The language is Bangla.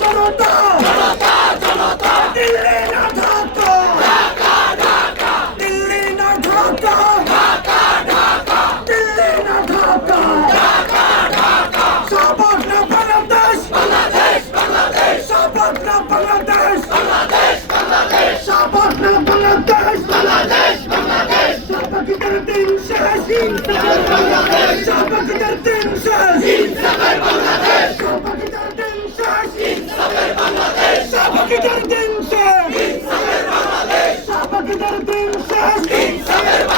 জনতা জনতা জনতা। দিল্লি না ঢাকা ঢাকা ঢাকা। দিল্লি না ঢাকা ঢাকা ঢাকা। দিল্লি না ঢাকা ঢাকা ঢাকা। সাবাস না বাংলাদেশ বাংলাদেশ বাংলাদেশ। সাবাস না বাংলাদেশ বাংলাদেশ বাংলাদেশ। সাবাস না বাংলাদেশ বাংলাদেশ বাংলাদেশ। সাবাকি তার দিন শেষ জিন্দাবাদ বাংলাদেশ সাবাকি তার দিন শেষ জিন্দাবাদ শাহবাগীদের দিন শেষ